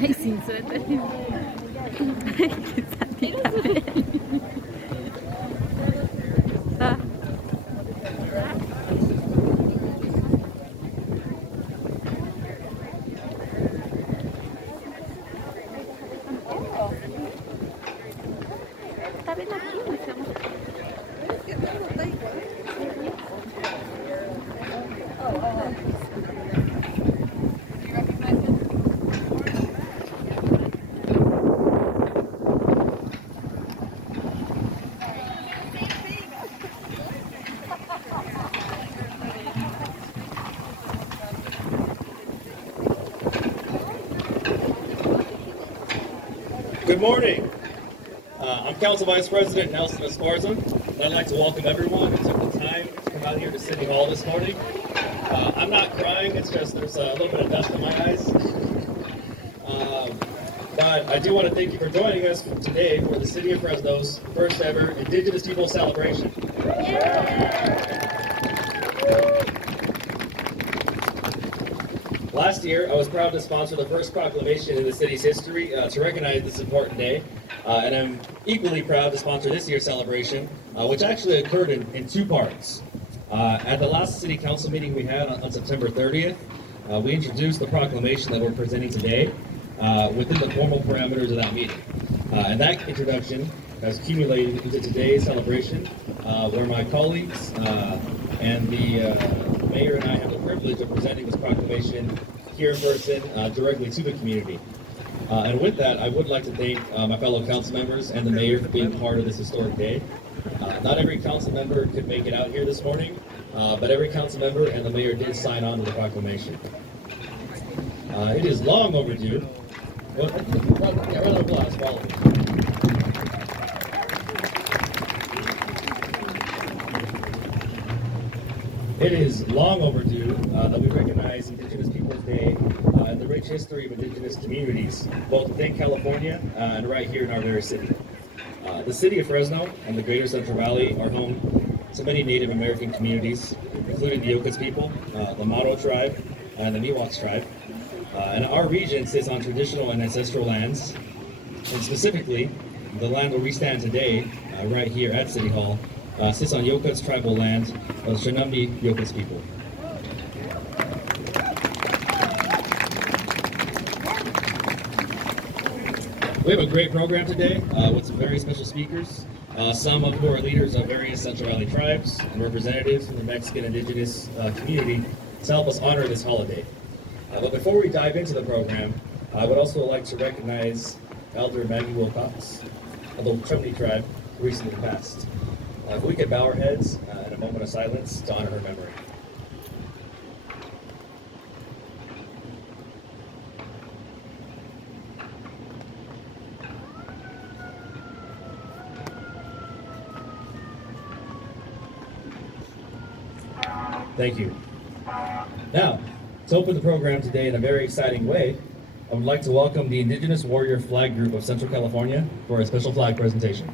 Ay, sin suéter. Ah. Está bien aquí, mi amor. Good morning. I'm Council Vice President Nelson Esparza, and I'd like to welcome everyone who took the time to come out here to City Hall this morning. I'm not crying, it's just there's a little bit of dust in my eyes. But I do want to thank you for joining us today for the City of Fresno's first ever Indigenous Peoples celebration. Last year, I was proud to sponsor the first proclamation in the city's history to recognize this important day. And I'm equally proud to sponsor this year's celebration, which actually occurred in two parts. At the last city council meeting we had on September 30th, we introduced the proclamation that we're presenting today within the formal parameters of that meeting. And that introduction has accumulated into today's celebration, where my colleagues and the mayor and I have the privilege of presenting this proclamation here in person directly to the community. And with that, I would like to thank my fellow council members and the mayor for being part of this historic day. Not every council member could make it out here this morning, but every council member and the mayor did sign on to the proclamation. It is long overdue. Well, yeah, round of applause for all of you. It is long overdue that we recognize Indigenous Peoples Day and the rich history of Indigenous communities, both within California and right here in our very city. The city of Fresno and the greater Central Valley are home to many Native American communities, including the Indigenous people, the Maro tribe, and the Miwoks tribe. And our region sits on traditional and ancestral lands, and specifically, the land where we stand today, right here at City Hall, sits on Yokuts tribal land of the Shinamni Yokuts people. We have a great program today with some very special speakers, some of who are leaders of various Central Valley tribes and representatives from the Mexican Indigenous community to help us honor this holiday. But before we dive into the program, I would also like to recognize Elder Maggie Wilcox of the Chumney tribe who recently passed. If we could bow our heads in a moment of silence to honor her memory. Thank you. Now, to open the program today in a very exciting way, I would like to welcome the Indigenous Warrior Flag Group of Central California for a special flag presentation.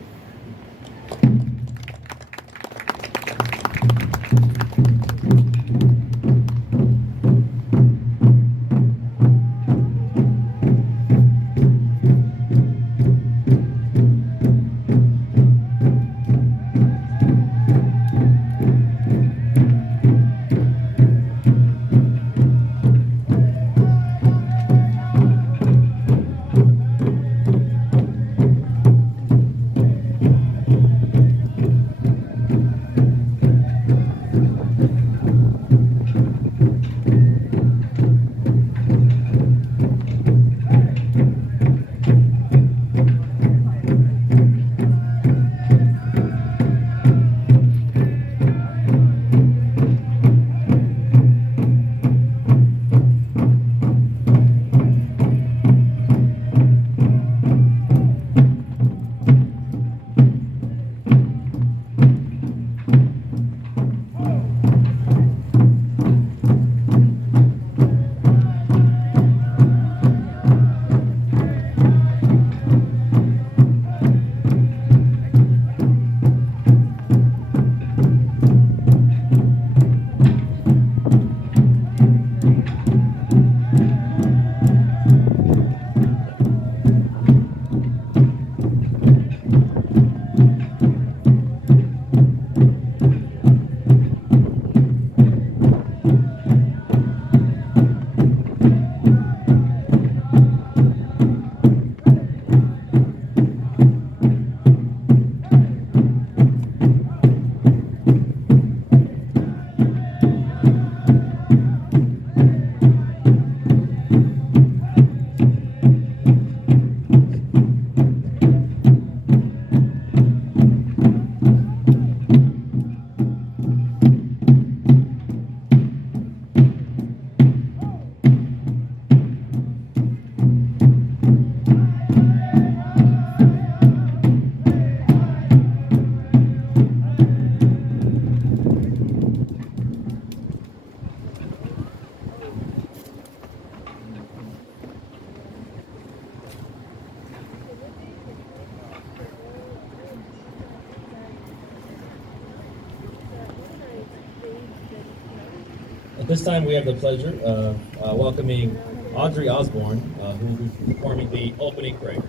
This time we have the pleasure of welcoming Audrey Osborne, who will be performing the opening prayer.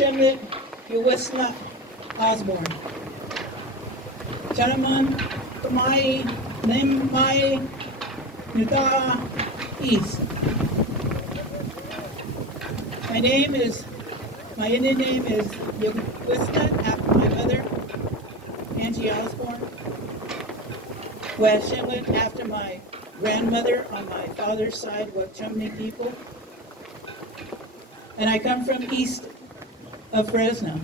Indigenous Osborne. Gentlemen, my name, my Nuda East. My Indian name is Yoguista, after my mother, Angie Osborne. West Shimlin, after my grandmother on my father's side, Wachumni people. And I come from east of Fresno.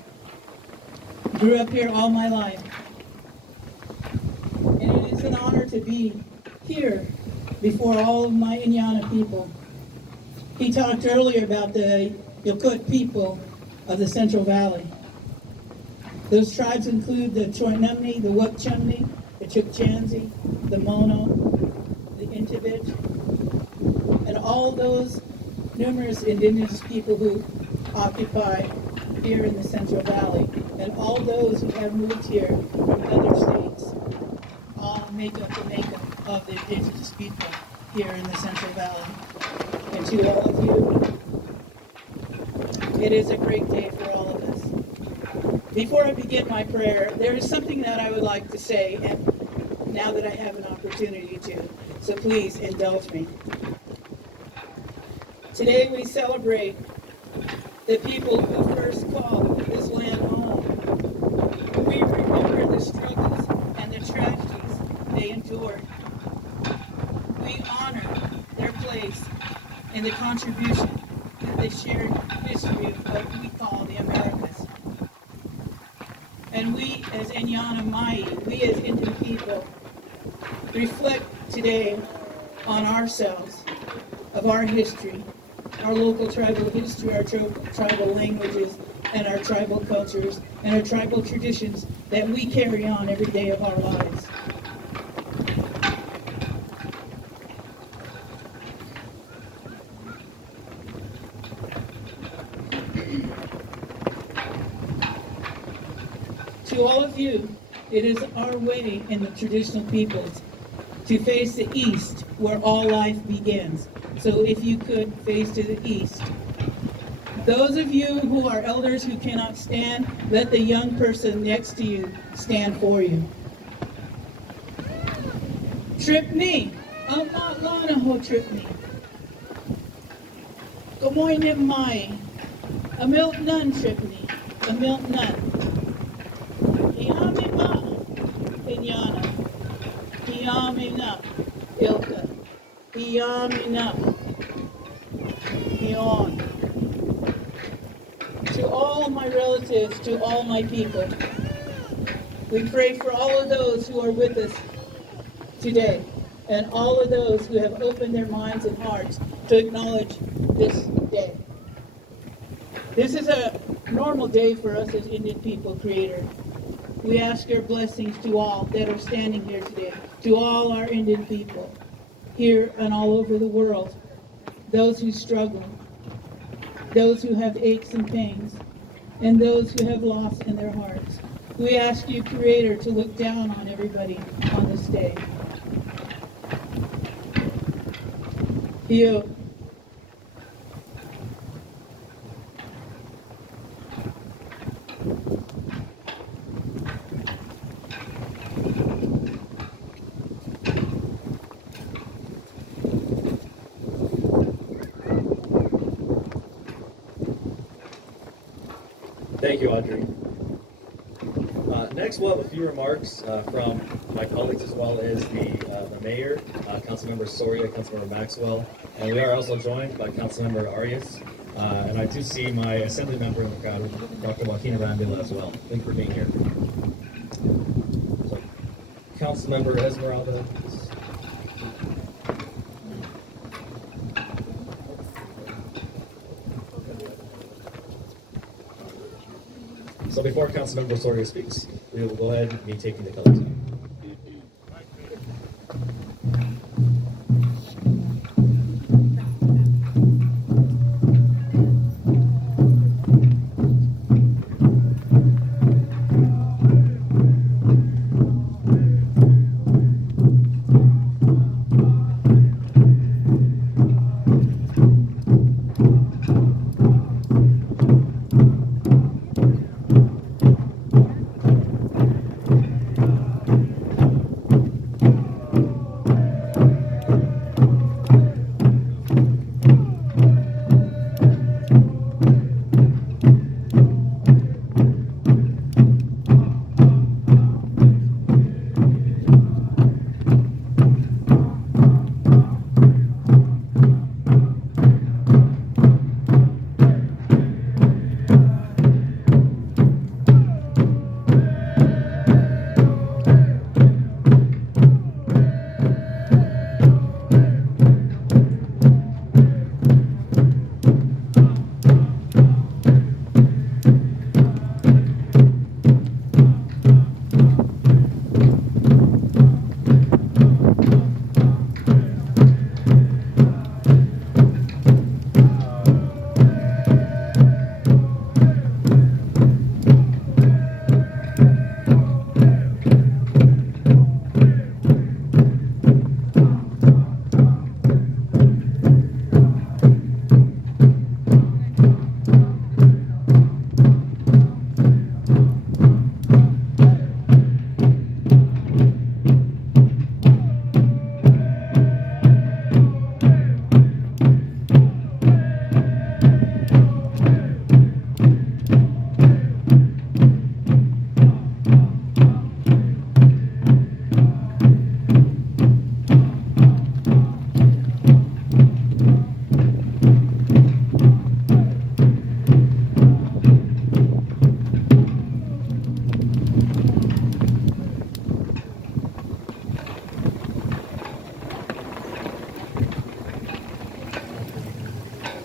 Grew up here all my life. And it is an honor to be here before all of my Indiana people. He talked earlier about the Yokut people of the Central Valley. Those tribes include the Choinumni, the Wapchumni, the Chukchansi, the Mono, the Intibit, and all those numerous indigenous people who occupy here in the Central Valley, and all those who have moved here from other states, all make up the makeup of the indigenous people here in the Central Valley. And to all of you, it is a great day for all of us. Before I begin my prayer, there is something that I would like to say, and now that I have an opportunity to, so please indulge me. Today we celebrate the people who first called this land home. We remember the struggles and the tragedies they endured. We honor their place and the contribution that they shared history of what we call the Americas. And we as Indiana Mai, we as Indian people, reflect today on ourselves, of our history, our local tribal history, our tribal languages, and our tribal cultures, and our tribal traditions that we carry on every day of our lives. To all of you, it is our way in the traditional peoples to face the east where all life begins. So if you could face to the east. Those of you who are elders who cannot stand, let the young person next to you stand for you. Trip me. I'm not Lana ho trip me. Gomoyne mai. A milk nun trip me. A milk nun. Iami ma. Inyana. Iami na. Ilka. Iami on. To all my relatives, to all my people, we pray for all of those who are with us today, and all of those who have opened their minds and hearts to acknowledge this day. This is a normal day for us as Indian people, Creator. We ask your blessings to all that are standing here today, to all our Indian people, here and all over the world, those who struggle, those who have aches and pains, and those who have loss in their hearts. We ask you, Creator, to look down on everybody on this day. You. Thank you, Audrey. Next, we'll have a few remarks from my colleagues as well as the mayor, Councilmember Soria, Councilmember Maxwell, and we are also joined by Councilmember Arias. And I do see my assembly member in the crowd, Dr. Joaquin Arandula as well. Thank you for being here. So, Councilmember Esmeralda. before Councilmember Osorio speaks, we will go ahead and be taking the colors out.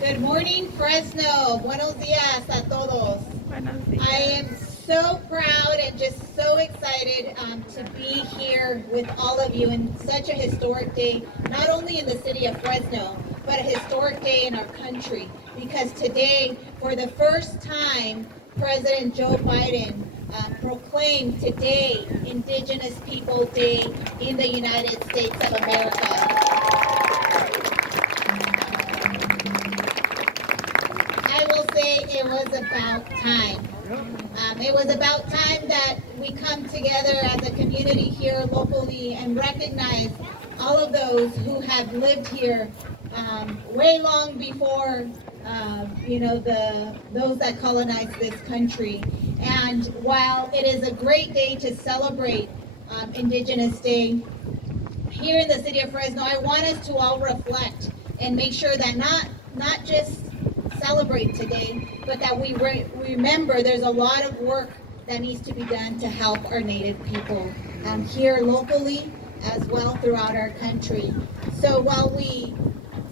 Good morning, Fresno. Buenos días a todos. Buenos días. I am so proud and just so excited to be here with all of you in such a historic day, not only in the city of Fresno, but a historic day in our country. Because today, for the first time, President Joe Biden proclaimed today Indigenous People Day in the United States of America. I will say it was about time. It was about time that we come together as a community here locally and recognize all of those who have lived here way long before those that colonized this country. And while it is a great day to celebrate Indigenous Day, here in the city of Fresno, I want us to all reflect and make sure that not just celebrate today, but that we remember there's a lot of work that needs to be done to help our Native people here locally as well throughout our country. So while we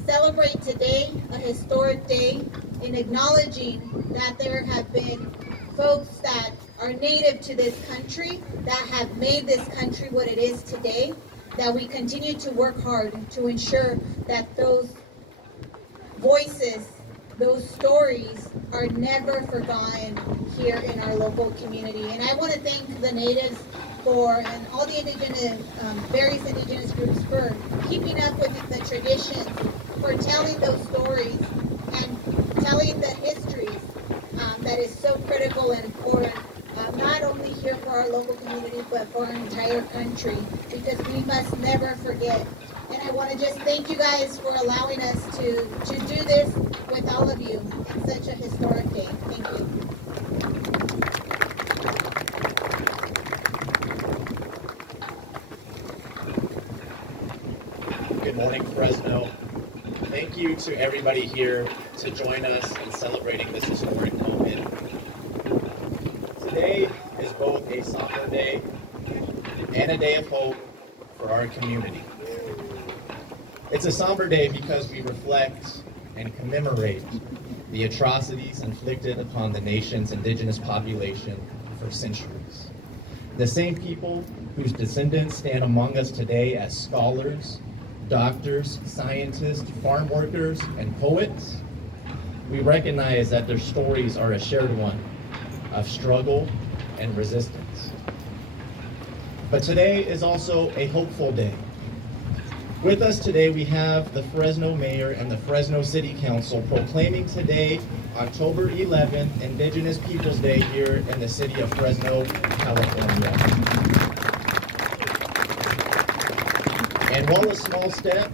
celebrate today, a historic day, in acknowledging that there have been folks that are native to this country that have made this country what it is today, that we continue to work hard to ensure that those voices, those stories are never forgotten here in our local community. And I want to thank the natives and all the indigenous, various indigenous groups for keeping up with the traditions, for telling those stories and telling the histories that is so critical and important, not only here for our local community, but for our entire country, because we must never forget. And I want to just thank you guys for allowing us to do this with all of you in such a historic day. Thank you. Good morning, Fresno. Thank you to everybody here to join us in celebrating this historic moment. Today is both a somber day and a day of hope for our community. It's a somber day because we reflect and commemorate the atrocities inflicted upon the nation's indigenous population for centuries. The same people whose descendants stand among us today as scholars, doctors, scientists, farm workers, and poets. We recognize that their stories are a shared one of struggle and resistance. But today is also a hopeful day. With us today, we have the Fresno Mayor and the Fresno City Council proclaiming today, October 11th, Indigenous Peoples Day here in the city of Fresno, California. And while a small step,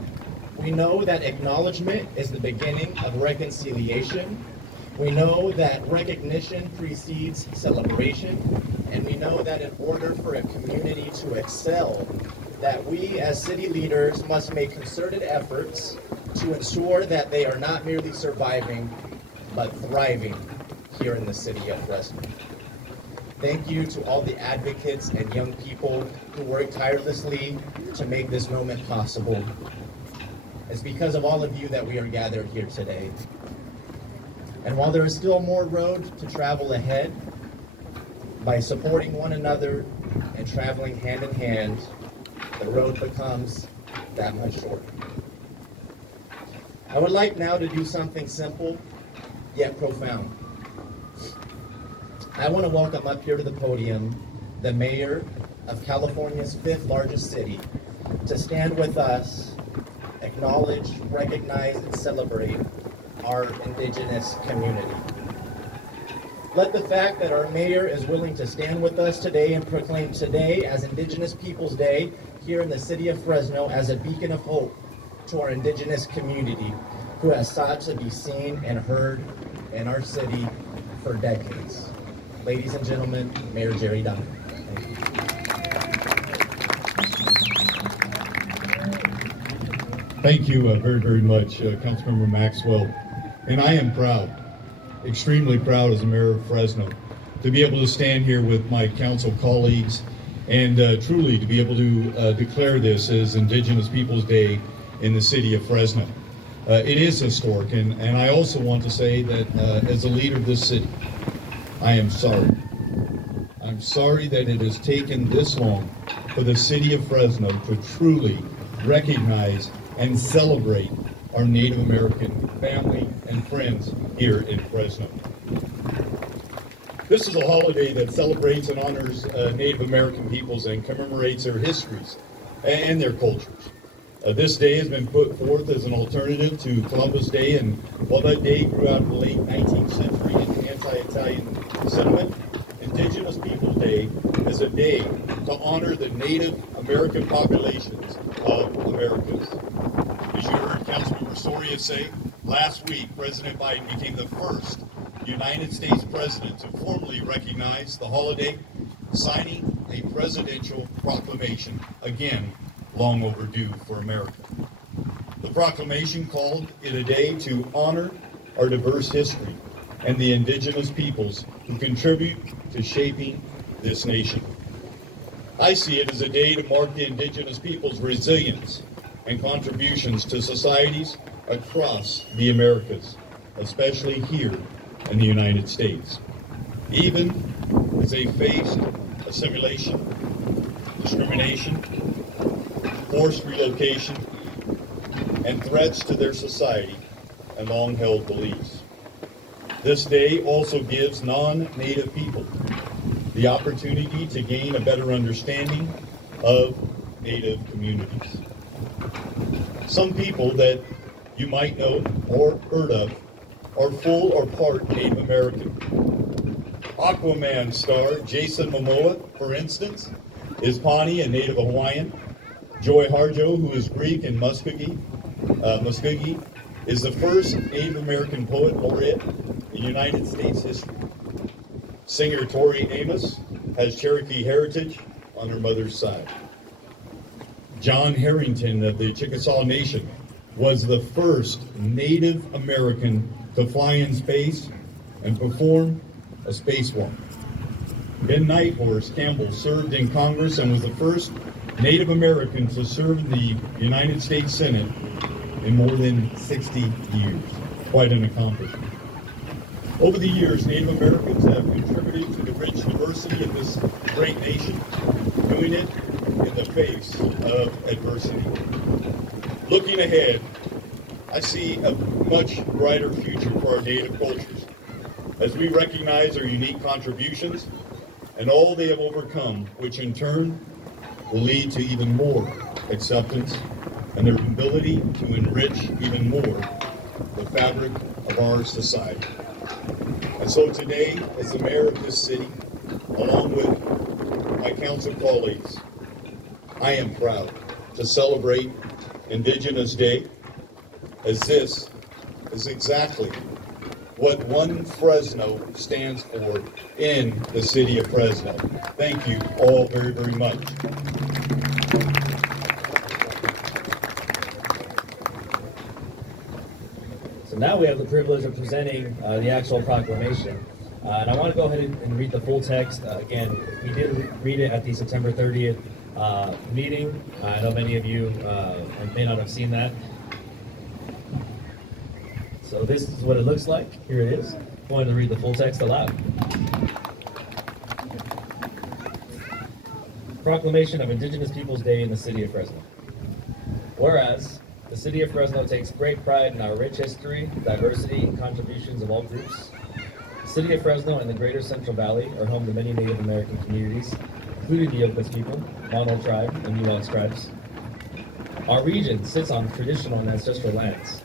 we know that acknowledgement is the beginning of reconciliation. We know that recognition precedes celebration. And we know that in order for a community to excel, that we as city leaders must make concerted efforts to ensure that they are not merely surviving, but thriving here in the city of Fresno. Thank you to all the advocates and young people who work tirelessly to make this moment possible. It's because of all of you that we are gathered here today. And while there is still more road to travel ahead, by supporting one another and traveling hand in hand, the road becomes that much shorter. I would like now to do something simple, yet profound. I want to welcome up here to the podium the mayor of California's 5th largest city to stand with us, acknowledge, recognize, and celebrate our indigenous community. Let the fact that our mayor is willing to stand with us today and proclaim today as Indigenous Peoples Day here in the city of Fresno as a beacon of hope to our indigenous community who has sought to be seen and heard in our city for decades. Ladies and gentlemen, Mayor Jerry Dunn. Thank you. Thank you very, very much, Councilmember Maxwell. And I am proud, extremely proud as the mayor of Fresno, to be able to stand here with my council colleagues and truly to be able to declare this as Indigenous Peoples Day in the city of Fresno. It is historic, and I also want to say that as a leader of this city, I am sorry. I'm sorry that it has taken this long for the city of Fresno to truly recognize and celebrate our Native American family and friends here in Fresno. This is a holiday that celebrates and honors Native American peoples and commemorates their histories and their cultures. This day has been put forth as an alternative to Columbus Day, and while that day grew out of the late 19th century into anti-Italian sentiment, Indigenous Peoples Day is a day to honor the Native American populations of Americas. As you heard Councilmember Soria say, last week President Biden became the first United States president to formally recognize the holiday, signing a presidential proclamation, again, long overdue for America. The proclamation called it a day to honor our diverse history and the indigenous peoples who contribute to shaping this nation. I see it as a day to mark the indigenous peoples' resilience and contributions to societies across the Americas, especially here in the United States. Even as they faced assimilation, discrimination, forced relocation, and threats to their society and long-held beliefs. This day also gives non-Native people the opportunity to gain a better understanding of Native communities. Some people that you might know or heard of are full or part Native American. Aquaman star Jason Momoa, for instance, is Pawnee and Native Hawaiian. Joy Harjo, who is Greek and Muskogee, is the first Native American poet laureate in United States history. Singer Tori Amos has Cherokee heritage on her mother's side. John Harrington of the Chickasaw Nation was the first Native American to fly in space and perform a spacewalk. Ben Nighthorse Campbell served in Congress and was the first Native American to serve in the United States Senate in more than 60 years. Quite an accomplishment. Over the years, Native Americans have contributed to the rich diversity of this great nation, doing it in the face of adversity. Looking ahead, I see a much brighter future for our Native cultures as we recognize their unique contributions and all they have overcome, which in turn will lead to even more acceptance and their ability to enrich even more the fabric of our society. And so today, as the mayor of this city, along with my council colleagues, I am proud to celebrate Indigenous Day, as this is exactly what One Fresno stands for in the city of Fresno. Thank you all very, very much. So now we have the privilege of presenting the actual proclamation. And I want to go ahead and read the full text. Again, we did read it at the September 30th meeting. I know many of you may not have seen that. So this is what it looks like. Here it is. I'm going to read the full text aloud. Proclamation of Indigenous Peoples Day in the City of Fresno. Whereas, the City of Fresno takes great pride in our rich history, diversity, and contributions of all groups. The City of Fresno and the Greater Central Valley are home to many Native American communities, including the Indigenous people, Mono tribe, and Nuance tribes. Our region sits on traditional and ancestral lands.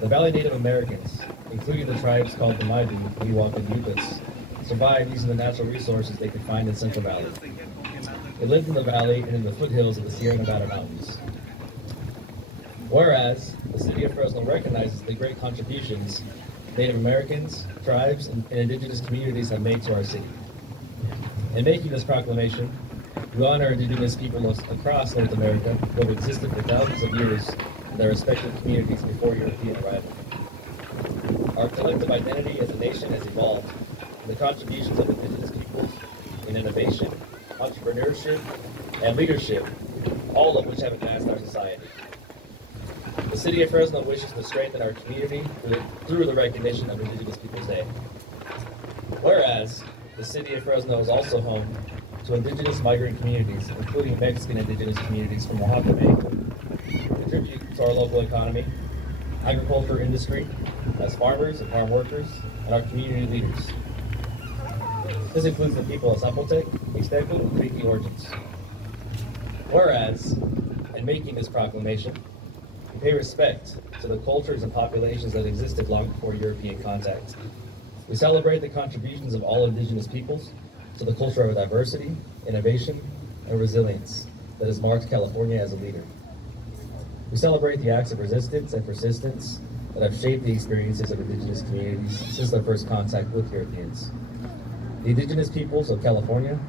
The Valley Native Americans, including the tribes called the Maidu, Miwok, and Yupas, survived using the natural resources they could find in Central Valley. They lived in the valley and in the foothills of the Sierra Nevada mountains. Whereas, the City of Fresno recognizes the great contributions Native Americans, tribes, and indigenous communities have made to our city. In making this proclamation, we honor indigenous peoples across North America who have existed for thousands of years in their respective communities before European arrival. Our collective identity as a nation has evolved, and the contributions of indigenous peoples in innovation, entrepreneurship, and leadership, all of which have advanced our society. The City of Fresno wishes to strengthen our community through the recognition of Indigenous Peoples Day. Whereas, the City of Fresno is also home to indigenous migrant communities, including Mexican indigenous communities from Oaxaca, Mexico, who contribute to our local economy, agriculture industry, as farmers and farm workers, and our community leaders. This includes the people of Zapotec, Mixteco, and Creek origins. Whereas, in making this proclamation, we pay respect to the cultures and populations that existed long before European contact. We celebrate the contributions of all indigenous peoples to the culture of diversity, innovation, and resilience that has marked California as a leader. We celebrate the acts of resistance and persistence that have shaped the experiences of indigenous communities since their first contact with Europeans. The indigenous peoples of California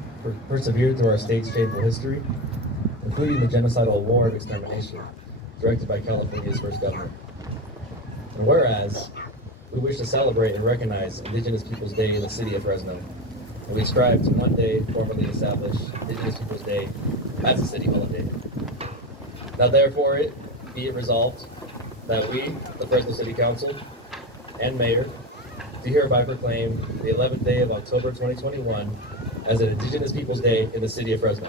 persevered through our state's shameful history, including the genocidal war of extermination directed by California's first governor. And whereas, we wish to celebrate and recognize Indigenous Peoples Day in the city of Fresno, and we strive to one day formally establish Indigenous Peoples Day as a city holiday. Now therefore be it resolved that we, the Fresno City Council and Mayor, do hereby proclaim the 11th day of October 2021 as an Indigenous Peoples Day in the city of Fresno.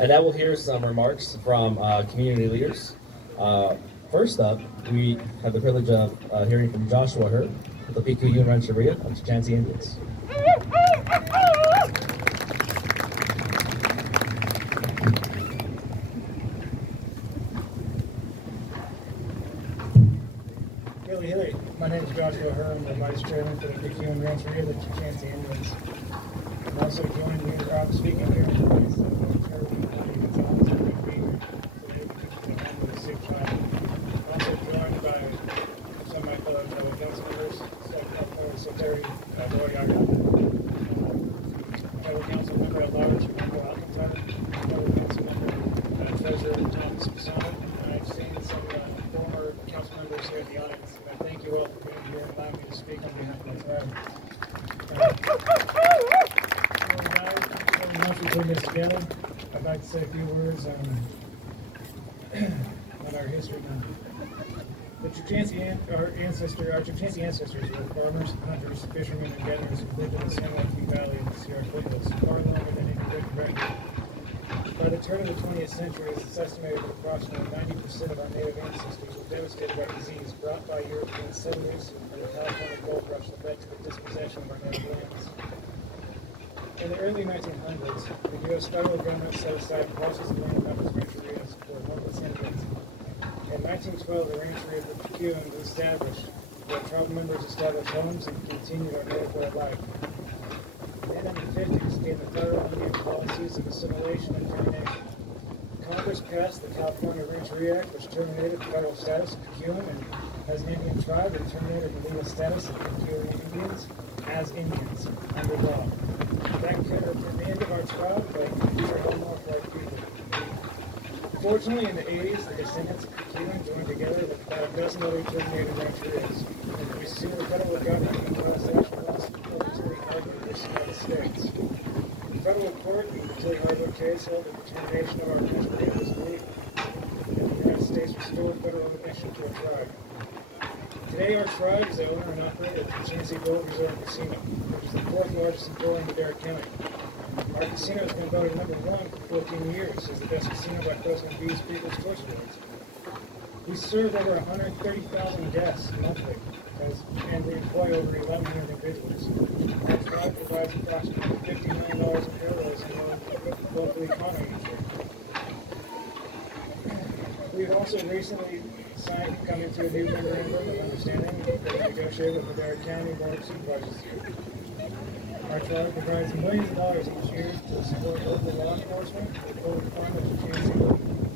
And now we'll hear some remarks from community leaders. First up, we have the privilege of hearing from Joshua Hurd with the PQU and Rancheria of Chichansi Indians. Hey, my name is Joshua Hurd. I'm the Vice Chairman for the PQU and Rancheria of the Chichansi Indians. I'm also joined here, speaking here in place of the Cherokee Indians. It's always a good to be here today because of the home of the sick child. I'm also joined by some of my fellow council members, so Terry Noriaga, fellow council member at large, Michael Alcantara, fellow council member, Treasurer Thomas Pisano, and I've seen some former council members here in the audience. And I thank you all for being here and allowing me to speak on putting this together, I'd like to say a few words on our history now. Our Chukchansi ancestors were farmers, hunters, fishermen, and gatherers who lived in the San Joaquin Valley and the Sierra Pueblos far longer than any written record. By the turn of the 20th century, it's estimated that approximately 90% of our native ancestors were devastated by disease brought by European settlers and the California gold rush that led to the dispossession of our native lands. In the early 1900s, the U.S. federal government set aside parcels of land known as rancherias for homeless Indians. In 1912, the rancheria of the Pueblos was established, where tribal members established homes and continued our native way of life. Then in the 50s came the federal Indian policies of assimilation and termination. Congress passed the California Rancheria Act, which terminated federal status of Pueblo and as an Indian tribe and terminated the legal status of Pueblo Indians as Indians under law. That could have been the end of our tribe, but future home law for our people. Fortunately, in the 80s, the descendants of Pueblo joined together with about a dozen other terminated rancherias. We sued the federal government and class action lawsuit until we argued this United States. The federal court in the Tilly Harbor case held that the termination of our rancheria was legal, and the United States restored federal ownership to our tribe. Today, our tribe is the owner and operator of the Chukchansi Gold Resort and Casino, which is the fourth largest employer in Madera County. Our casino has been voted #1 for 14 years as the best casino by President B's People's Choice Awards. We serve over 130,000 guests monthly, and we employ over 1,100 individuals. Our tribe provides approximately $50 million in payrolls in the local economy each year. We've also recently come into a new memorandum of understanding that we negotiated with Madera County Board of Supervisors. Our tribe provides millions of dollars each year to support local law enforcement with the full deployment of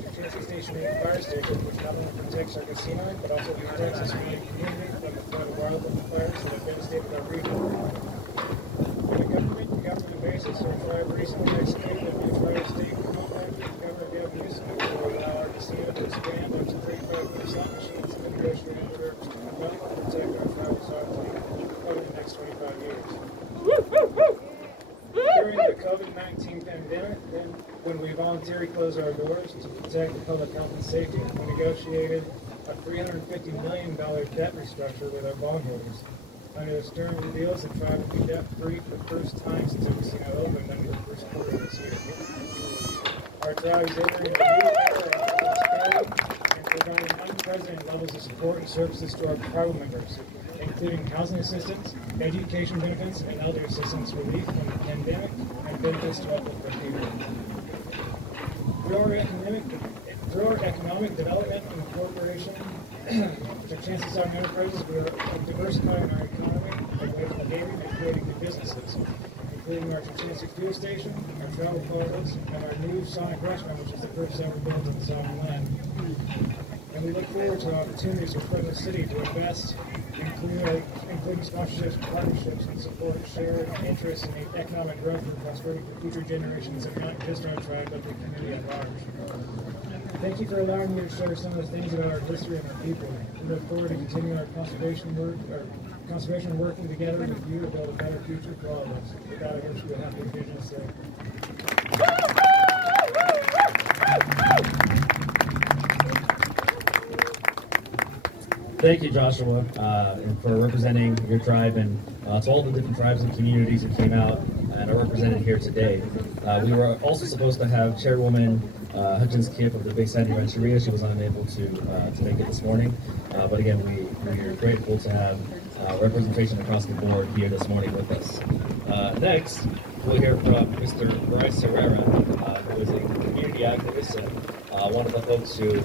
Chukchansi Station 8 Fire Station, which not only protects our casino, but also protects the surrounding community from the flood of wildland fires that have devastated our region. On a government basis, our tribe recently executed a new tri-state compact with Governor Gavin Newsom to allow our casino to expand up to 35 new slot machines and negotiate with terms to protect our tribal sovereignty over the next 25 years. During the COVID-19 pandemic, when we voluntarily closed our doors to protect the public health and safety, we negotiated a $350 million debt restructure with our bondholders. Under the stern of the deals, the tribe will be debt-free for the first time since the casino opened under the first quarter of this year. Our tribe is entering a new era of prosperity and providing unprecedented levels of support and services to our tribal members, including housing assistance, education benefits, and elder assistance relief from the pandemic, and benefits to uplift our people. Through our economic development and incorporation, Chukchansi Sovereign Enterprises, we are diversifying our economy away from gaming and creating new businesses, including our Chukchansi fuel station, our travel corridors, and our new Sonic restaurant, which is the first ever built on the Sovereign land. And we look forward to opportunities with Fresno City to invest, including sponsorships, partnerships, and support shared interests in the economic growth and prosperity for future generations of not just our tribe, but the community at large. Thank you for allowing me to share some of the things about our history and our people. We look forward to continuing our conservation and working together with you to build a better future for all of us. With that, I wish you a happy Indigenous Day. Thank you, Joshua, and for representing your tribe and to all the different tribes and communities that came out and are represented here today. We were also supposed to have Chairwoman Hutchins Kipp of the Big Sandy Rancheria. She was unable to make it this morning, but again, we are grateful to have representation across the board here this morning with us. Next, we'll hear from Mr. Bryce Herrera, who is a community activist and one of the folks who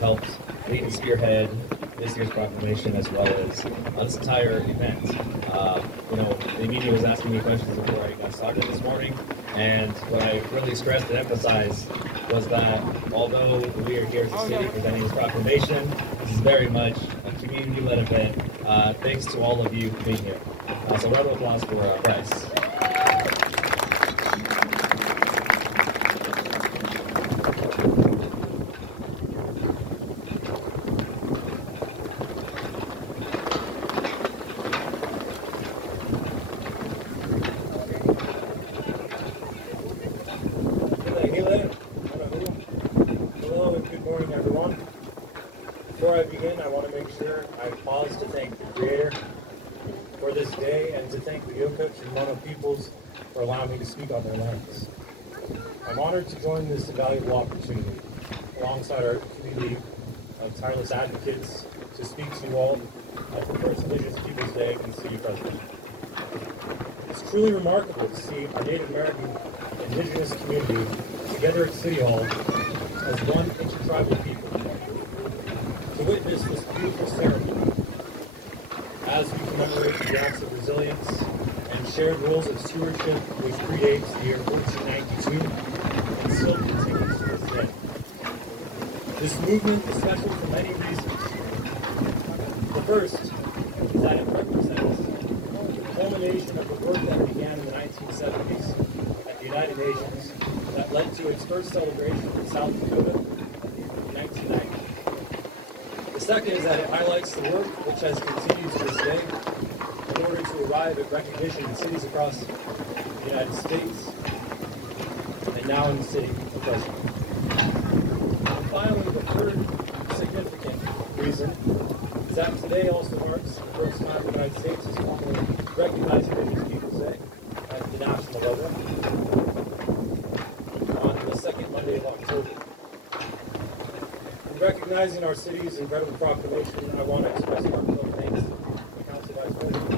helped lead and spearhead this year's proclamation as well as this entire event. The media was asking me questions before I got started this morning, and what I really stressed and emphasized was that although we are here as a city presenting this proclamation, this is very much a community-led event, thanks to all of you being here. So round of applause for Bryce. begin, I want to make sure I pause to thank the Creator for this day and to thank the Yokuk and Mono peoples for allowing me to speak on their lands. I'm honored to join this valuable opportunity alongside our community of tireless advocates to speak to you all at the first Indigenous Peoples Day in the city of Fresno. It's truly remarkable to see our Native American Indigenous community together at City Hall as one intertribal people to witness this beautiful ceremony as we commemorate the acts of resilience and shared rules of stewardship which predates the year 1492 and still continues to this day. This movement is special for many reasons. The first is that it represents the culmination of the work that began in the 1970s at the United Nations that led to its first celebration in South Dakota in 1990. The second is that it highlights the work which has continued to this day in order to arrive at recognition in cities across the United States and now in the city of Fresno. And finally, the third significant reason is that today also marks the first time the United States has formally recognized Indigenous Peoples Day at the national level on the second Monday of October. In recognizing our city's incredible proclamation, I want to express heartfelt thanks to Council Vice President,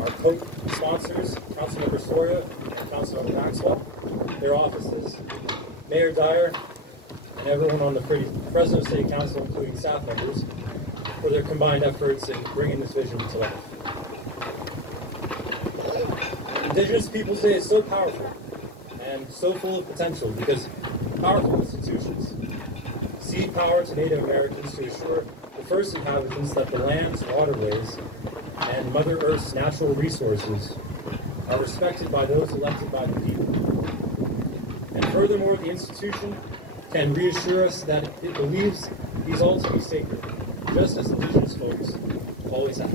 our co-sponsors, Councilmember Soria and Councilmember Maxwell, their offices, Mayor Dyer, and everyone on the Fresno City Council, including staff members, for their combined efforts in bringing this vision to life. Indigenous Peoples Day is so powerful and so full of potential because powerful institutions cede power to Native Americans to assure the first inhabitants that the lands, waterways, and Mother Earth's natural resources are respected by those elected by the people. And furthermore, the institution can reassure us that it believes these all to be sacred, just as Indigenous folks always have.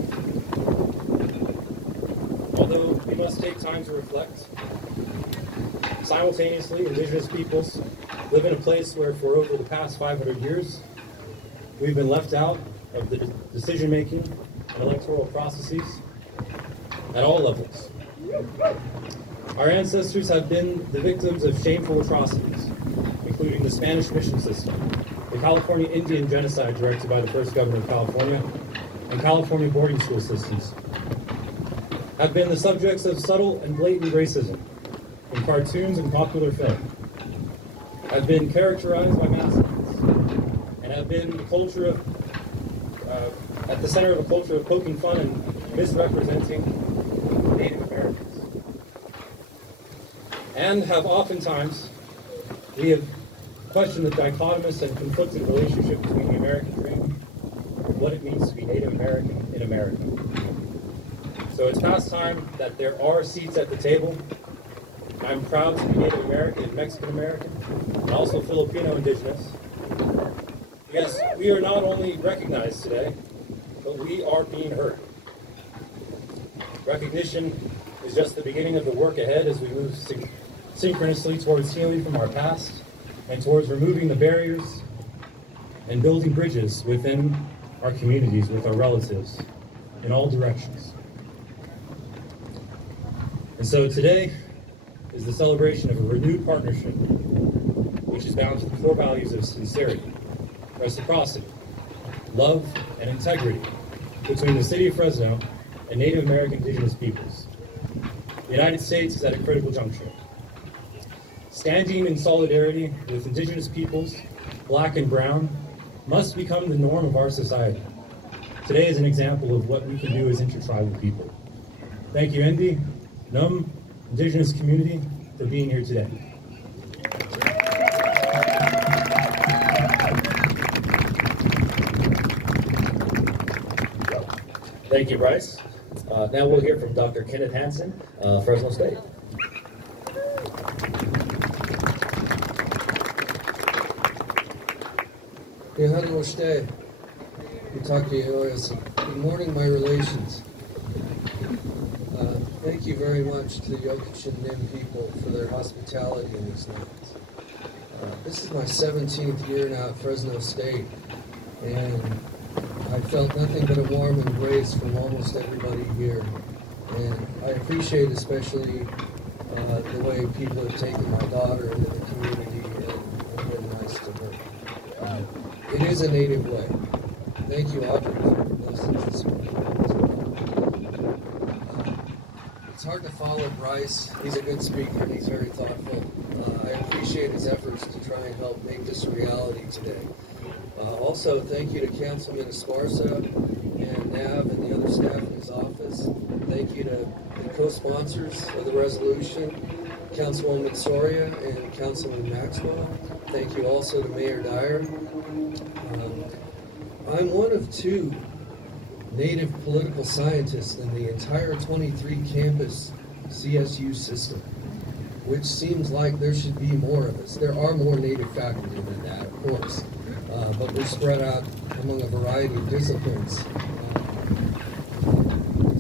Although we must take time to reflect, simultaneously, Indigenous peoples live in a place where for over the past 500 years, we've been left out of the decision-making and electoral processes at all levels. Our ancestors have been the victims of shameful atrocities, including the Spanish mission system, the California Indian genocide directed by the first governor of California, and California boarding school systems, have been the subjects of subtle and blatant racism in cartoons and popular film, have been characterized by massacres, and have been the culture of, at the center of a culture of poking fun and misrepresenting Native Americans. And have oftentimes, we have questioned the dichotomous and conflicted relationship between the American dream and what it means to be Native American in America. So it's past time that there are seats at the table. I'm proud to be Native American and Mexican American, and also Filipino Indigenous. Yes, we are not only recognized today, but we are being heard. Recognition is just the beginning of the work ahead as we move synchronously towards healing from our past and towards removing the barriers and building bridges within our communities with our relatives in all directions. And so today is the celebration of a renewed partnership which is bound to the core values of sincerity, reciprocity, love, and integrity between the city of Fresno and Native American Indigenous peoples. The United States is at a critical juncture. Standing in solidarity with Indigenous peoples, black and brown, must become the norm of our society. Today is an example of what we can do as intertribal people. Thank you, Indi, Num, Indigenous community, for being here today. Thank you, Bryce. Now we'll hear from Dr. Kenneth Hansen, Fresno State. Good morning, my relations. Thank you very much to the Yokuk and Nim people for their hospitality in these lands. This is my 17th year now at Fresno State, and I felt nothing but a warm embrace from almost everybody here. And I appreciate especially the way people have taken my daughter into the community and been nice to her. It is a native way. Thank you, Audrey, for your blessings this morning as well. It's hard to follow Bryce. He's a good speaker and he's very thoughtful. I appreciate his efforts to try and help make this a reality today. Also, thank you to Councilman Esparza and Nav and the other staff in his office. Thank you to the co-sponsors of the resolution, Councilwoman Soria and Councilman Maxwell. Thank you also to Mayor Dyer. I'm one of 2 Native political scientists in the entire 23 campus CSU system, which seems like there should be more of us. There are more Native faculty than that, of course, but we're spread out among a variety of disciplines.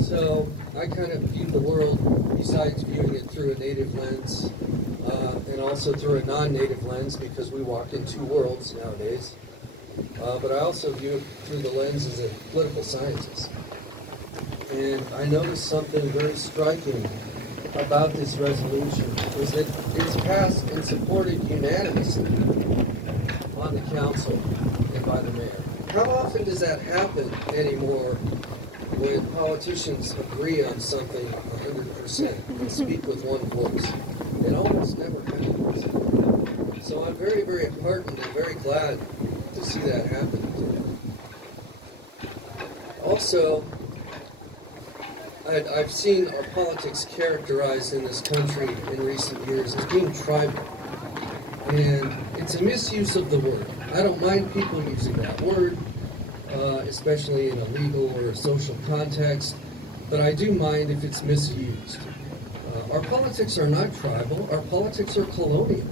So I kind of view the world, besides viewing it through a Native lens, and also through a non-Native lens, because we walk in 2 worlds nowadays. But I also view it through the lens as a political scientist. And I noticed something very striking about this resolution, was that it's passed and supported unanimously on the council and by the mayor. How often does that happen anymore when politicians agree on something 100% and speak with one voice? It almost never happens. So I'm very, very heartened and very glad to see that happen today. Also, I've seen our politics characterized in this country in recent years as being tribal. And it's a misuse of the word. I don't mind people using that word, especially in a legal or a social context, but I do mind if it's misused. Our politics are not tribal, our politics are colonial.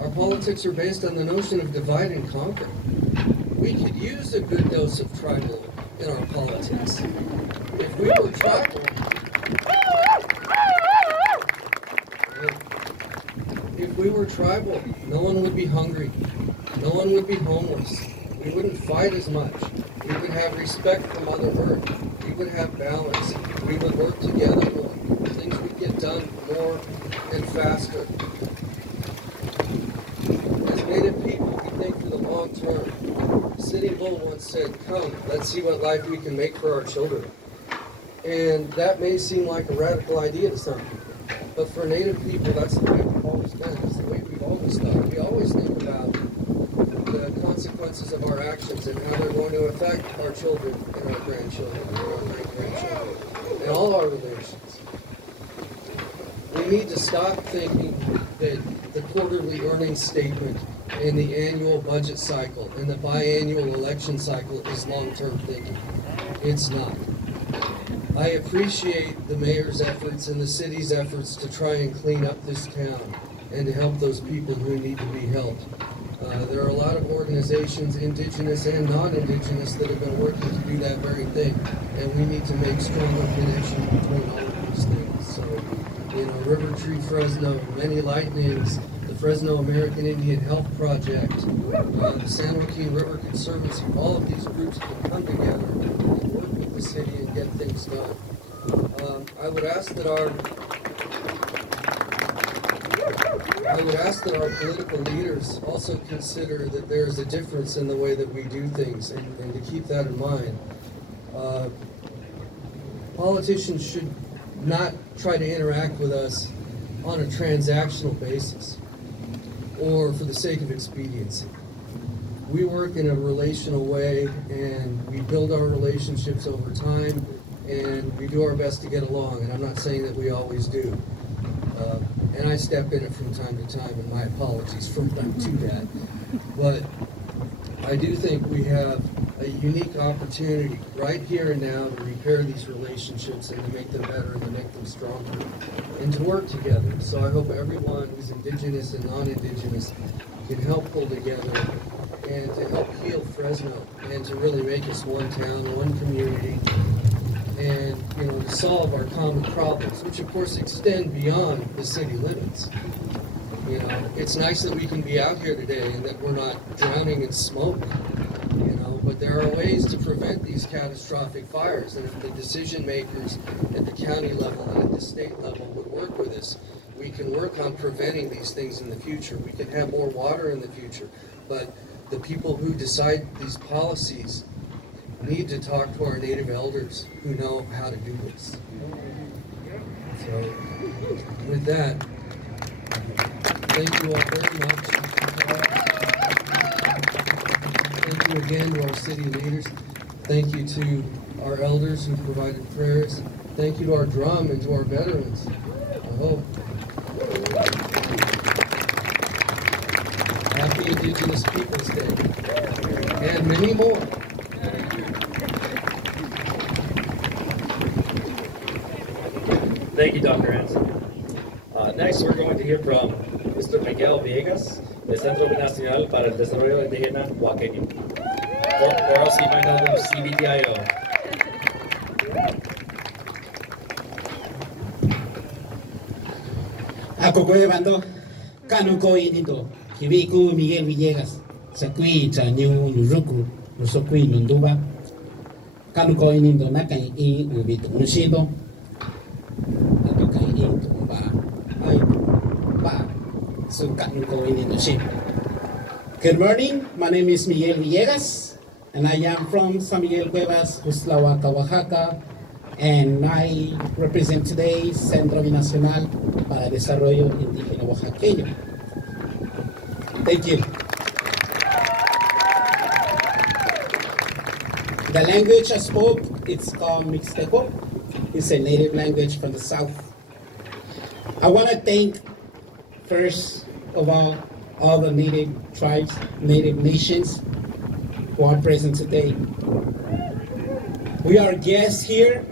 Our politics are based on the notion of divide and conquer. We could use a good dose of tribal in our politics. If we were tribal, no one would be hungry. No one would be homeless. We wouldn't fight as much. We would have respect for Mother Earth. We would have balance. We would work together more. Things would get done more and faster. As Native people, we think for the long term. Sitting Bull once said, "Come, let's see what life we can make for our children." And that may seem like a radical idea to some people, but for Native people, that's the way we've always been. It's the way we've always thought. We always think about the consequences of our actions and how they're going to affect our children and our grandchildren and our great-grandchildren and all our relations. We need to stop thinking that the quarterly earnings statement and the annual budget cycle and the biannual election cycle is long-term thinking. It's not. I appreciate the mayor's efforts and the city's efforts to try and clean up this town and to help those people who need to be helped. There are a lot of organizations, Indigenous and non-Indigenous, that have been working to do that very thing, and we need to make stronger connections between all of these things. So, River Tree Fresno, Many Lightnings, the Fresno American Indian Health Project, the San Joaquin River Conservancy, all of these groups can come together and work with the city and get things done. I would ask that our political leaders also consider that there's a difference in the way that we do things, and to keep that in mind. Politicians should not try to interact with us on a transactional basis or for the sake of expediency. We work in a relational way, and we build our relationships over time, and we do our best to get along, and I'm not saying that we always do. And I step in it from time to time, and my apologies for not doing that. But I do think we have a unique opportunity right here and now to repair these relationships and to make them better and to make them stronger and to work together. So I hope everyone who's Indigenous and non-Indigenous can help pull together and to help heal Fresno and to really make us one town, one community, and to solve our common problems, which of course extend beyond the city limits. You know, it's nice that we can be out here today and that we're not drowning in smoke. You know, but there are ways to prevent these catastrophic fires, and if the decision makers at the county level and at the state level would work with us, we can work on preventing these things in the future. We can have more water in the future, but the people who decide these policies need to talk to our native elders who know how to do this. So, with that, thank you all very much. Thank you again to our city leaders. Thank you to our elders who provided prayers. Thank you to our drum and to our veterans. I hope. Happy Indigenous Peoples Day. And many more. Thank you, Dr. Anson. Next, we're going to hear from Mr. Miguel Villegas, del Centro Binacional para el Desarrollo Indígena Oaxaqueño, or else you might know them as CBDIO. Ako koe bando kanu ko inindo kibiku Miguel Villegas sakui cha nyu ruku nusokui nunduba kanu ko inindo nakai I ubito unshindo akai I tumba ai ba so kanu ko inindo ship. Good morning, my name is Miguel Villegas and I am from San Miguel Cuevas, Cuslahuaca, Oaxaca, and I represent today Centro Binacional para Desarrollo Indígena Oaxaqueño. Thank you. The language I spoke, it's called Mixteco. It's a native language from the south. I want to thank, first of all the native tribes, native nations who are present today. We are guests here,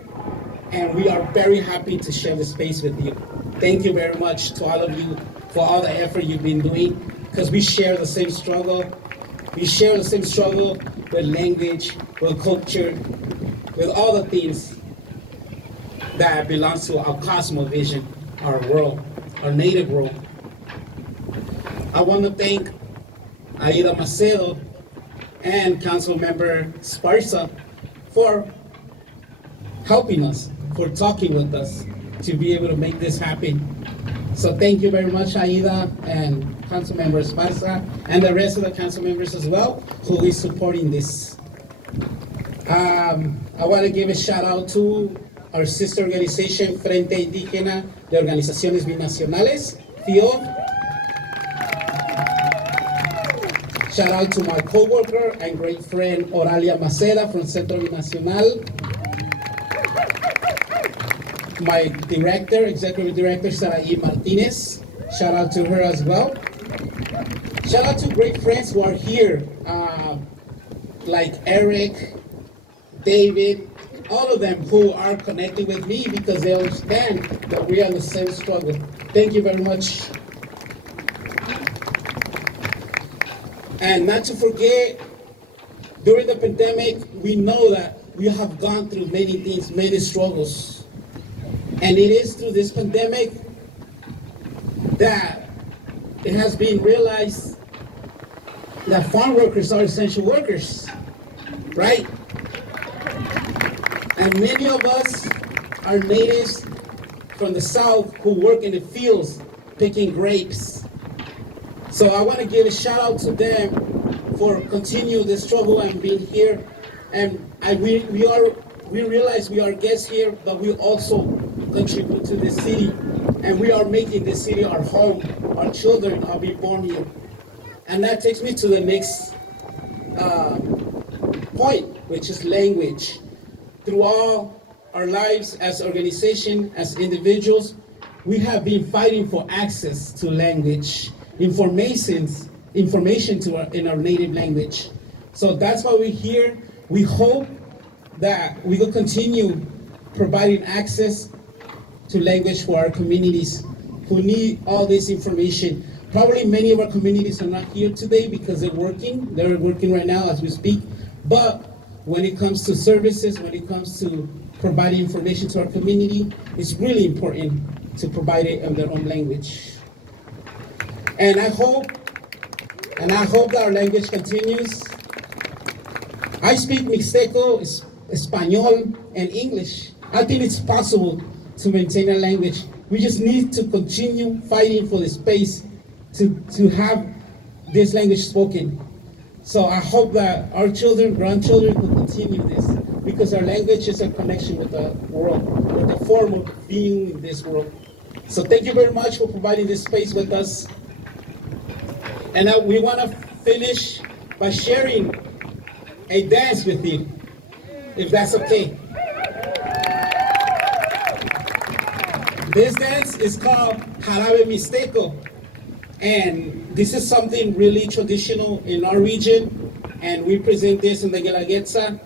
and we are very happy to share the space with you. Thank you very much to all of you for all the effort you've been doing, because we share the same struggle. We share the same struggle with language, with culture, with all the things that belongs to our cosmovision, our world, our native world. I want to thank Aida Macedo and Council Member Sparsa for helping us, for talking with us to be able to make this happen. So thank you very much, Aida and Council Member Sparsa, and the rest of the council members as well, who is supporting this. I want to give a shout out to our sister organization, Frente Indígena de Organizaciones Binacionales, FIO. Shout out to my co-worker and great friend, Oralia Maceda from Centro Binacional. My director, executive director, Saraí Martinez. Shout out to her as well. Shout out to great friends who are here, like Eric, David, all of them who are connecting with me because they understand that we are in the same struggle. Thank you very much. And not to forget, during the pandemic, we know that we have gone through many things, many struggles. And it is through this pandemic that it has been realized that farm workers are essential workers, right? And many of us are natives from the south who work in the fields picking grapes. So I want to give a shout out to them for continuing the struggle and being here. And we realize we are guests here, but we also contribute to the city. And we are making this city our home. Our children are being born here. And that takes me to the next point, which is language. Through all our lives as organization, as individuals, we have been fighting for access to language, information in our native language. So that's why we're here. We hope that we will continue providing access to language for our communities who need all this information. Probably many of our communities are not here today because they're working. They're working right now as we speak. But when it comes to services, when it comes to providing information to our community, it's really important to provide it in their own language. And I hope that our language continues. I speak Mixteco, Espanol, and English. I think it's possible to maintain a language. We just need to continue fighting for the space to have this language spoken. So I hope that our children, grandchildren will continue this, because our language is a connection with the world, with the form of being in this world. So thank you very much for providing this space with us. And now we want to finish by sharing a dance with you, if that's okay. This dance is called Jarabe Mixteco, and this is something really traditional in our region, and we present this in the Guelaguetza.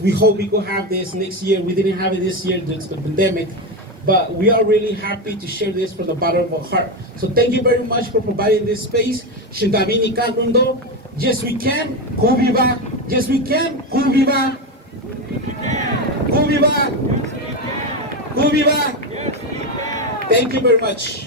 We hope we could have this next year. We didn't have it this year due to the pandemic, but we are really happy to share this from the bottom of our heart. So thank you very much for providing this space. Shindabini Kanundo, yes we can, Kubiba, yes we can, Kubiba, Kubiba, Kubiba. Thank you very much.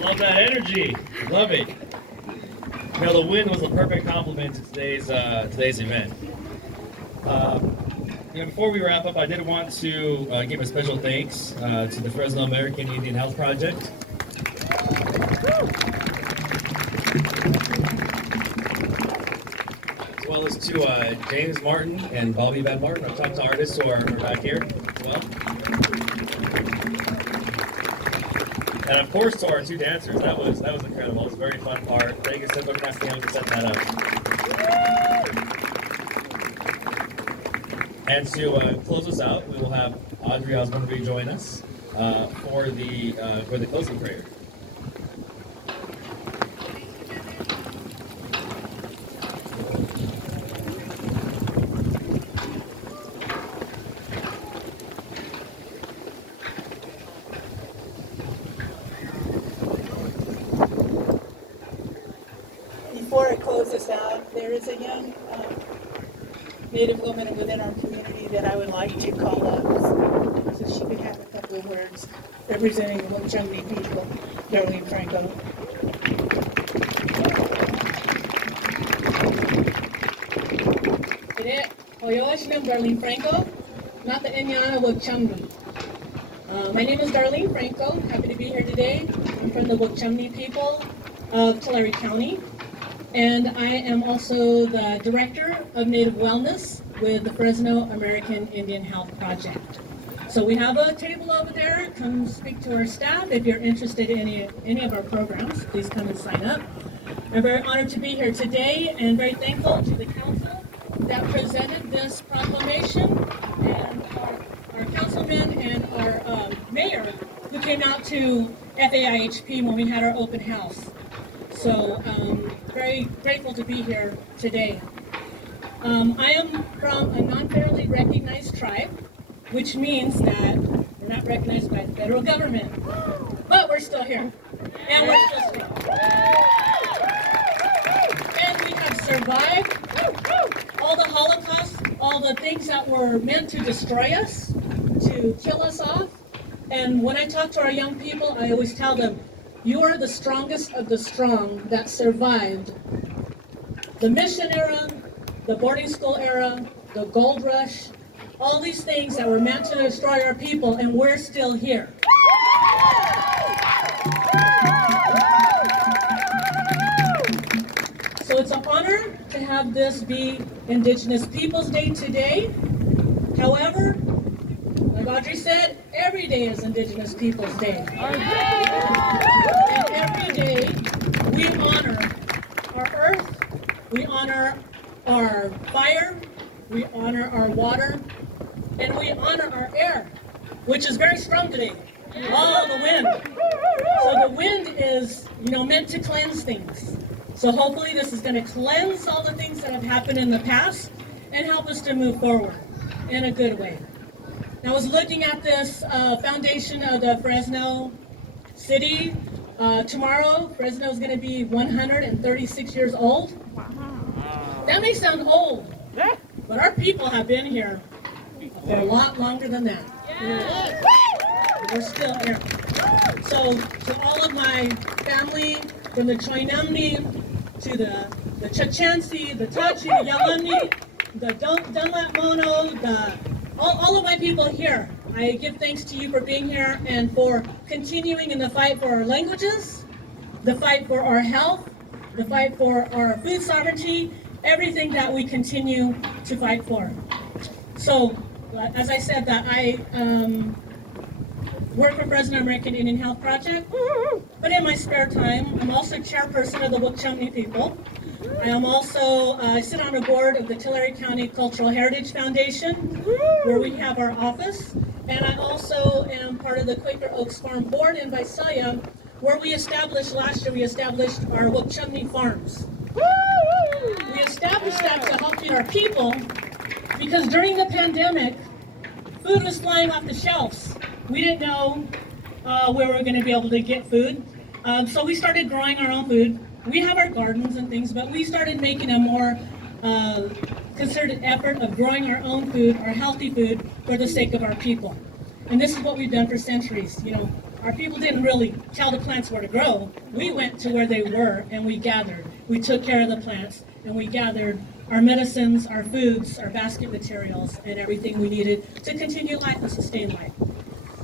Love that energy. Love it. You know, the wind was a perfect complement to today's event. Before we wrap up, I did want to give a special thanks to the Fresno American Indian Health Project. As well as to James Martin and Bobby Van Martin, our top artists who are back here as well. And of course to our two dancers. That was incredible. It was a very fun part. Thank you so much for set that up. And to close us out, we will have Audrey Osborne join us for the closing prayer. Before I close this out, there is a young Native woman within our community that I would like to call up so she could have a couple of words representing the Wachumni people. Darlene Franco. Today, I'm Darlene Franco, not the Indiana Wachumni. My name is Darlene Franco. Happy to be here today. I'm from the Wachumni people of Tulare County. And I am also the Director of Native Wellness with the Fresno American Indian Health Project. So we have a table over there. Come speak to our staff. If you're interested in any of our programs, please come and sign up. I'm very honored to be here today and very thankful to the council that presented this proclamation and our councilman and our mayor who came out to FAIHP when we had our open house. So very grateful to be here today. I am from a non-federally recognized tribe, which means that we're not recognized by the federal government, but we're still here, and we're still strong. And we have survived all the Holocaust, all the things that were meant to destroy us, to kill us off. And when I talk to our young people, I always tell them, you are the strongest of the strong that survived the mission era, the boarding school era, the gold rush, all these things that were meant to destroy our people, and we're still here. So it's an honor to have this be Indigenous Peoples Day today. However, like Audrey said, every day is Indigenous Peoples Day. And every day we honor our earth, we honor our fire, we honor our water, and we honor our air, which is very strong today. Oh, the wind. So the wind is, meant to cleanse things. So hopefully this is going to cleanse all the things that have happened in the past and help us to move forward in a good way. Now, I was looking at this foundation of the Fresno city. Tomorrow, Fresno is going to be 136 years old. That may sound old, but our people have been here for a lot longer than that. We're still here. So to all of my family, from the Choinamni to the Chachansi, the Tachi, the Yalani, the Dunlap Mono, all of my people here, I give thanks to you for being here and for continuing in the fight for our languages, the fight for our health, the fight for our food sovereignty, everything that we continue to fight for. So, as I said, that I work for Fresno American Indian Health Project, but in my spare time, I'm also chairperson of the Wukchumni people. I am also, I sit on a board of the Tulare County Cultural Heritage Foundation, where we have our office, and I also am part of the Quaker Oaks Farm Board in Visalia, where last year we established our Wukchumni farms. We established that to help feed our people, because during the pandemic, food was flying off the shelves. We didn't know where we were going to be able to get food, so we started growing our own food. We have our gardens and things, but we started making a more concerted effort of growing our own food, our healthy food, for the sake of our people. And this is what we've done for centuries. Our people didn't really tell the plants where to grow. We went to where they were and we gathered. We took care of the plants and we gathered our medicines, our foods, our basket materials, and everything we needed to continue life and sustain life.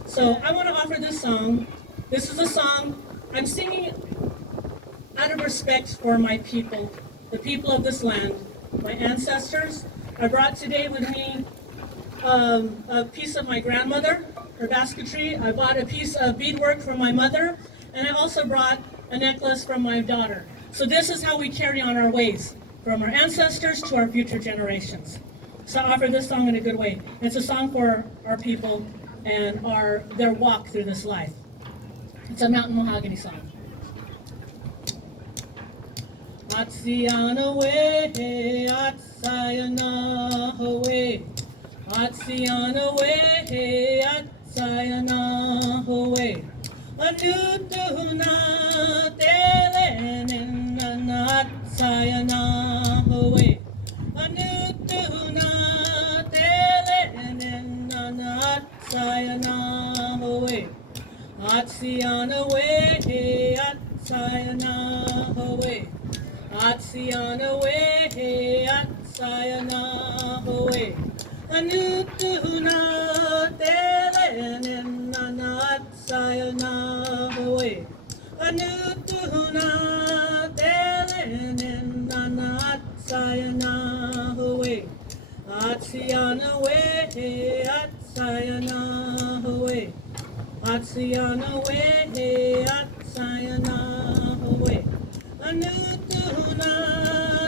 So I want to offer this song. This is a song I'm singing out of respect for my people, the people of this land, my ancestors. I brought today with me a piece of my grandmother, her basketry. I bought a piece of beadwork from my mother, and I also brought a necklace from my daughter. So this is how we carry on our ways, from our ancestors to our future generations. So I offer this song in a good way. It's a song for our people and their walk through this life. It's a mountain mahogany song. Atsiana way, Atsayana way, Atsiana way, Atsayana way. Anutuna telenena Atsayana way, Anutuna telenena Atsayana way, Atsiana way, Atsayana way. Atsiana way, Atsiana way. Anutuna telenena Atsiana way. Anutuna telenena Atsiana way. Atsiana way, Atsiana way. Atsiana way, Atsiana way. Anutuna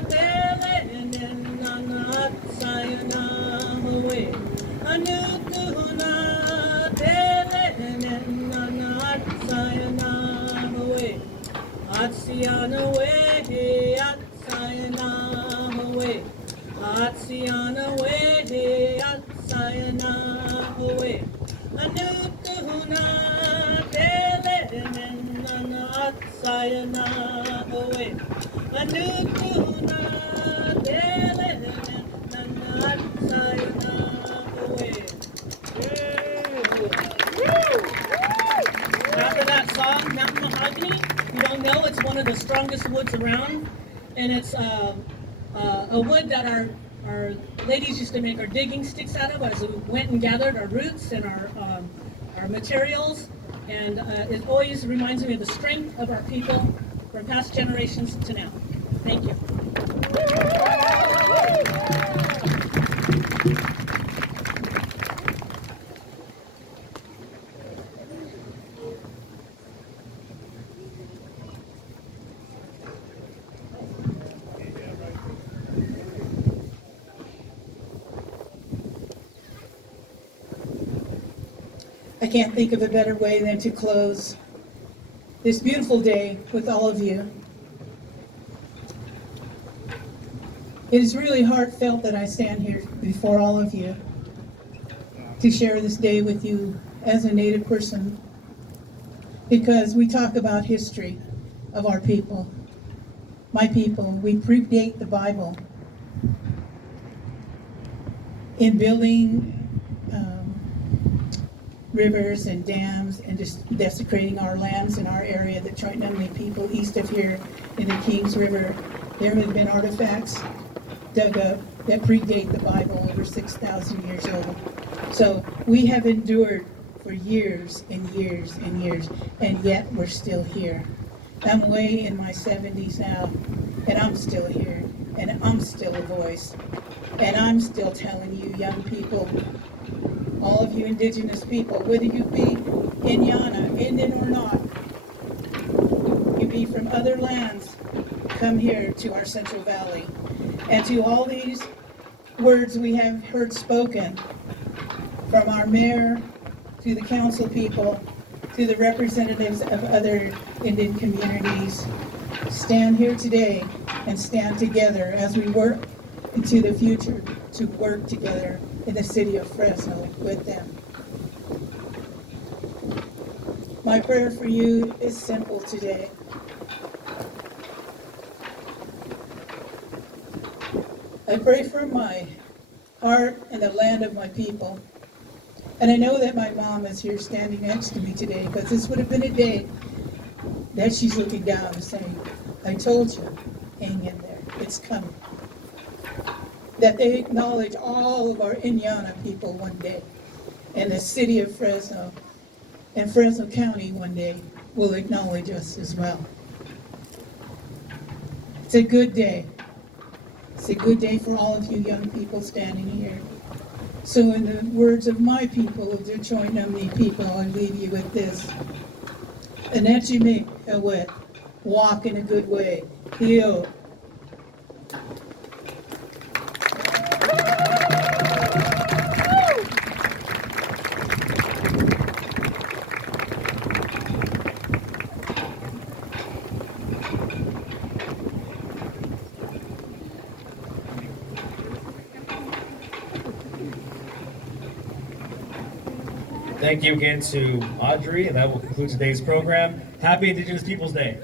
telenena Atsiana way. Anutuna telenena Atsiana way. Atsiana way. Atsiana we, Atsiana we. Anukuhuna Delenen Atsiana we. Anukuhuna Delenen Atsiana we. After that song, Mountain Mahogany, you don't know, it's one of the strongest woods around, and it's a wood that our ladies used to make our digging sticks out of as we went and gathered our roots and our materials, and it always reminds me of the strength of our people from past generations to now. Thank you. I can't think of a better way than to close this beautiful day with all of you. It is really heartfelt that I stand here before all of you to share this day with you as a Native person, because we talk about history of our people. My people, we predate the Bible in building rivers and dams and just desecrating our lands in our area, the Chinook people east of here in the Kings River. There have been artifacts dug up that predate the Bible, over 6,000 years old. So we have endured for years and years and years, and yet we're still here. I'm way in my 70s now, and I'm still here, and I'm still a voice. And I'm still telling you, young people, all of you Indigenous people, whether you be Indiana, Indian or not, you be from other lands, come here to our Central Valley. And to all these words we have heard spoken, from our mayor, to the council people, to the representatives of other Indian communities, stand here today and stand together as we work into the future to work together in the city of Fresno with them. My prayer for you is simple today. I pray for my heart and the land of my people. And I know that my mom is here standing next to me today, because this would have been a day that she's looking down and saying, I told you, hang in there, it's coming. That they acknowledge all of our Indiana people one day, and the city of Fresno and Fresno County one day will acknowledge us as well. It's a good day. It's a good day for all of you young people standing here. So in the words of my people, of the Chinook people, I leave you with this. Anechime Hawet, walk in a good way. Heal. Thank you again to Audrey, and that will conclude today's program. Happy Indigenous Peoples Day.